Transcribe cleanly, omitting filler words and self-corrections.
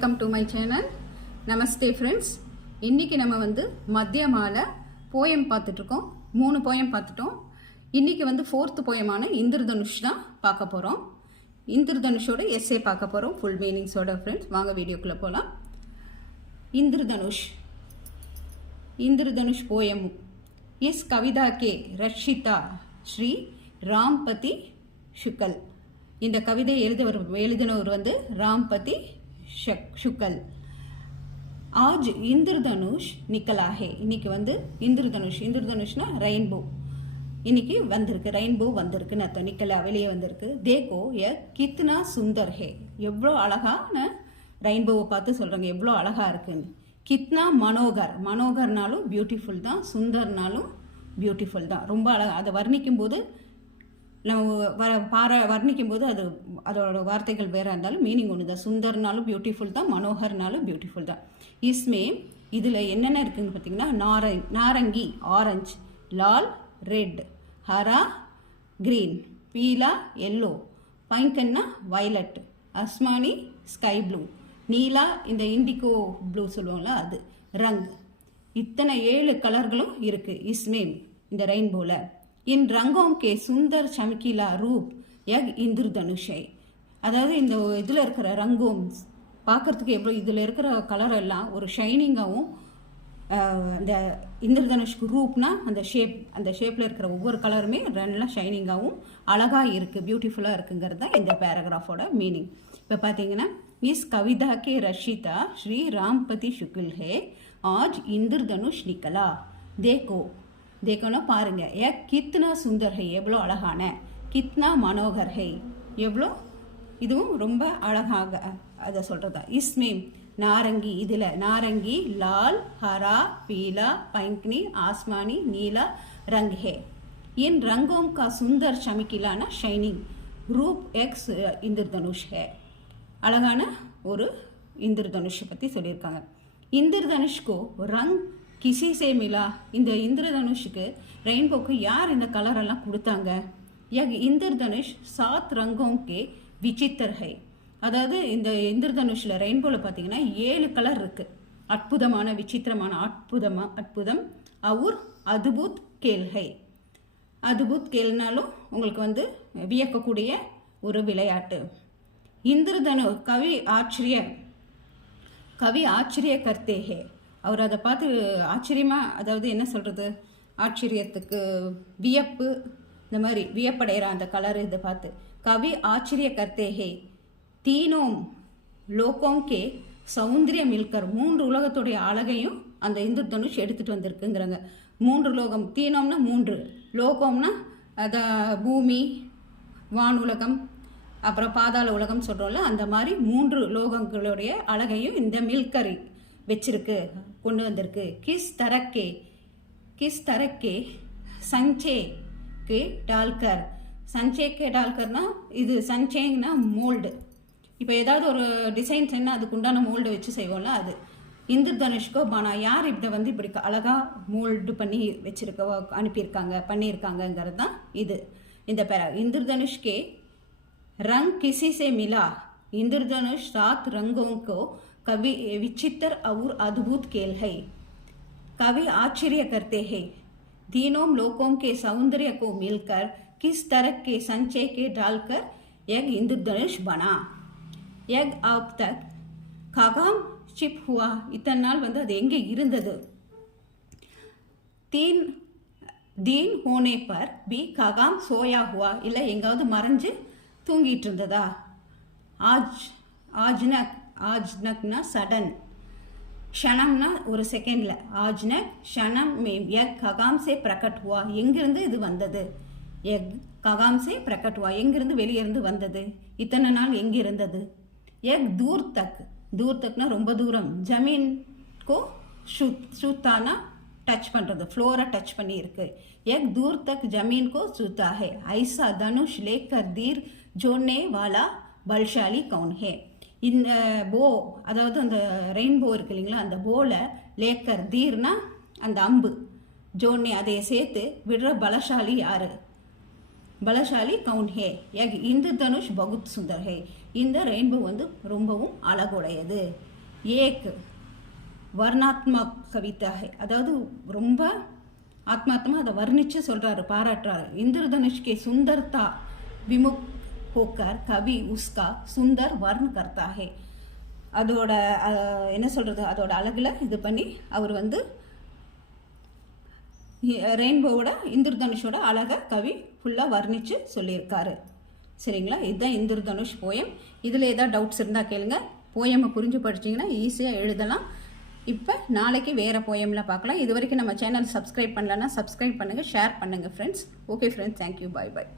Welcome to my channel. Namaste friends. இன்றைக்கி நம்ம மத்திய மாலை போயம் பார்த்துட்ருக்கோம். 3 போயம் பார்த்துட்டோம். இன்றைக்கி 4th போயமான இந்திரதனுஷ் தான் பார்க்க போகிறோம். இந்திரதனுஷோட எஸ்ஸே பார்க்க போகிறோம் ஃபுல் மீனிங்ஸோட. ஃப்ரெண்ட்ஸ் வாங்க வீடியோக்குள்ளே போகலாம். इंद्रधनुष पोयम इस कविता के रक्षिता श्री रामपति शुक्ल. இந்த கவிதை எழுதினவர் रामपति शुक्ल. आज इंद्रधनुष निकला है. இன்னைக்கு इंद्रधनुषனா ரெயின்போ. இன்னைக்கு வந்திருக்கு, ரெயின்போ வந்திருக்குன்னு அர்த்தம். நிக்கலா வெளியே வந்திருக்கு. தேக்கோ ய கித்னா சுந்தர் ஹே. எவ்வளோ அழகான ரெயின்போவை பார்த்து சொல்கிறாங்க எவ்வளோ அழகாக இருக்குன்னு. கித்னா மனோகர். மனோகர்னாலும் பியூட்டிஃபுல் தான், சுந்தர்னாலும் பியூட்டிஃபுல் தான். ரொம்ப அழகாக அதை வர்ணிக்கும் போது நம்ம வர்ணிக்கும் போது அதோட வார்த்தைகள் வேற இருந்தாலும் மீனிங் ஒன்று தான். சுந்தர்னாலும் பியூட்டிஃபுல் தான், மனோகர்னாலும் பியூட்டிஃபுல் தான். இஸ்மே இதில் என்னென்ன இருக்குதுன்னு பார்த்தீங்கன்னா நாரங்கி ஆரஞ்சு, லால் ரெட், ஹரா கிரீன், பீலா எல்லோ, பைங்கன்னா வயலட், அஸ்மானி ஸ்கை ப்ளூ, நீலா இந்த இண்டிகோ ப்ளூ சொல்லுவோம்ல அது, ரங். இத்தனை 7 கலர்களும் இருக்குது இஸ்மேம் இந்த ரெயின்போவில். इन रंगों के सुंदर चमकीला रूप यग इंद्रधनुषை. அதாவது இந்த இதில் இருக்கிற ரங்கும் பார்க்குறதுக்கு எவ்வளோ இதில் இருக்கிற கலர் எல்லாம் ஒரு ஷைனிங்காகவும், இந்த இந்திரதனுஷ்க்கு ரூப்னா அந்த ஷேப்பில் இருக்கிற ஒவ்வொரு கலருமே நல்லா ஷைனிங்காகவும் அழகாக இருக்குது, பியூட்டிஃபுல்லாக இருக்குங்கிறது தான் இந்த பேராகிராஃபோட மீனிங். இப்போ பார்த்தீங்கன்னா इस कविता के रचिता श्री रामपति शुक्ल है. आज इंद्रधनुष निकला. देखोना பாருங்க. ஏ கித்னா சுந்தர் ஹை, எவ்வளோ அழகான, கித்னா மனோகர் ஹை, எவ்வளோ இதுவும் ரொம்ப அழகாக அதை சொல்கிறதா. இஸ்மேம் நாரங்கி, இதில் நாரங்கி, லால், ஹரா, பீலா, பைங்கனி, ஆஸ்மானி, நீலா ரங் ஹே. इन रंगों का सुंदर चमकीलाना ஷைனிங் ரூப் எக்ஸ் இந்திரதனுஷ் ஹே. அழகான ஒரு இந்திரதனுஷை பற்றி சொல்லியிருக்காங்க. இந்திரதனுஷ்கோ ரங் கிசி சே மிலா. இந்த இந்திரதனுஷுக்கு ரெயின்போக்கு யார் இந்த கலரெல்லாம் கொடுத்தாங்க? யக் இந்திரதனுஷ் 7 ரங்கோं के விசித்திர ஹை. அதாவது இந்த இந்திரதனுஷில் ரெயின்போவில் பார்த்தீங்கன்னா 7 கலர் இருக்குது. அற்புதமான, விசித்திரமான, அற்புதம். அவுர் அதுபூத் கேல் ஹை. அதுபூத் கேல்னாலும் உங்களுக்கு வியக்கக்கூடிய ஒரு விளையாட்டு. இந்திரதனு கவி ஆச்சரிய கர்த்தே ஹே. அவர் அதை பார்த்து ஆச்சரியமாக, அதாவது என்ன சொல்கிறது, ஆச்சரியத்துக்கு வியப்பு, இந்த மாதிரி வியப்படைகிற அந்த கலர் இதை பார்த்து. கவி ஆச்சரிய கர்த்தே ஹே. தீனோம் லோகோம் கே சௌந்தரிய மில்கர். 3 உலகத்துடைய அழகையும் அந்த இந்திரதனுஷ் எடுத்துகிட்டு வந்திருக்குங்கிறாங்க. 3 லோகம், தீனோம்னா 3, லோகம்னா அதை பூமி, வானுலகம், அப்புறம் பாதாள உலகம் சொல்கிறோம்ல, அந்த மாதிரி 3 லோகங்களுடைய அழகையும் இந்த மில்கரி வச்சிருக்கு, கொண்டு வந்திருக்கு. கிஸ் தரக்கே சஞ்சேக்கு டால்கர். சஞ்சேக்கு டால்கர்னா இது சஞ்சேங்னா மோல்டு. இப்போ ஏதாவது ஒரு டிசைன்ஸ் என்ன அதுக்கு உண்டான மோல்டு வச்சு செய்வோம்ல, அது. இந்திரதனுஷ்கோ பானா. யார் இதை இப்படி அழகாக மோல்டு பண்ணி பண்ணியிருக்காங்கங்கிறது தான் இது இந்த பேரா. இந்திரதனுஷ்கே रंग किसी से मिला. इंद्रधनुष 7 रंगों को कवि विचित्र और अद्भुत खेल है. कवि आश्चर्य करते हैं. तीनों लोकों के सौंदर्य को मिलकर किस तरह के संचय के डालकर एक इंद्रधनुष बना. एक अब तक खगाम चिप हुआ. इतने नाल அது எங்கே இருந்தது? 3 दिन होने पर भी खगाम सोया हुआ. இல்லை எங்காவது மறைஞ்சு தூங்கிட்டு இருந்ததா? ஆஜ்னக்னா சடன், க்ஷணம்னா ஒரு செகண்டில். ஆஜ்னக் க்ஷணம் में यह खगाम से प्रकट हुआ. எங்கிருந்து இது வந்தது? எக் खगाम से प्रकट हुआ. எங்கிருந்து வெளியிருந்து வந்தது? இத்தனை நாள் எங்கே இருந்தது? எக் दूर तकனா ரொம்ப தூரம். ஜமீன் கோ சுத்தானா டச் பண்ணுறது, ஃப்ளோரை டச் பண்ணி இருக்கு. एक दूर तक जमीन को छूता है. ऐसा धनुष लेकर तीर जोड़ने वाला बलशाली कौन है. இந்த போ, அதாவது அந்த ரெயின்போ இருக்கு இல்லைங்களா, அந்த போல லேக்கர் தீர்னா அந்த அம்பு, ஜோன்னே அதை சேர்த்து விடுற பலசாலி யாரு? பலசாலி கவுன் ஹே. யக் இந்திரதனுஷ் பகுத் சுந்தர் ஹே. இந்த ரெயின்போ ரொம்பவும் அழகுடையது. ஏக் வர்ணாத்மக் கவிதா ஹை, அதாவது ரொம்ப ஆத்மார்த்தமாக அதை வர்ணித்து சொல்கிறாரு, பாராட்டுறாரு. இந்திரதனுஷ் கே சுந்தர்தா விமுக் होकर कवि उसका सुंदर वर्ण करता है. அதோட என்ன சொல்கிறது, அதோட அழகில் இது பண்ணி அவர் வந்து ரெயின்போவோட இந்திரதனுஷோட அழகை கவி ஃபுல்லாக வர்ணித்து சொல்லியிருக்காரு. சரிங்களா, இதுதான் இந்திரதனுஷ் போயம். இதில் ஏதாவது டவுட்ஸ் இருந்தால் கேளுங்க. போயமை புரிஞ்சு படிச்சிங்கன்னா ஈஸியாக எழுதலாம். இப்போ நாளைக்கு வேறு போயமில் பார்க்கலாம். இது வரைக்கும் நம்ம சேனல் சப்ஸ்கிரைப் பண்ணலன்னா சப்ஸ்கிரைப் பண்ணுங்கள், ஷேர் பண்ணுங்கள் ஃப்ரெண்ட்ஸ். ஓகே ஃப்ரெண்ட்ஸ், தேங்க்யூ, பாய் பாய்.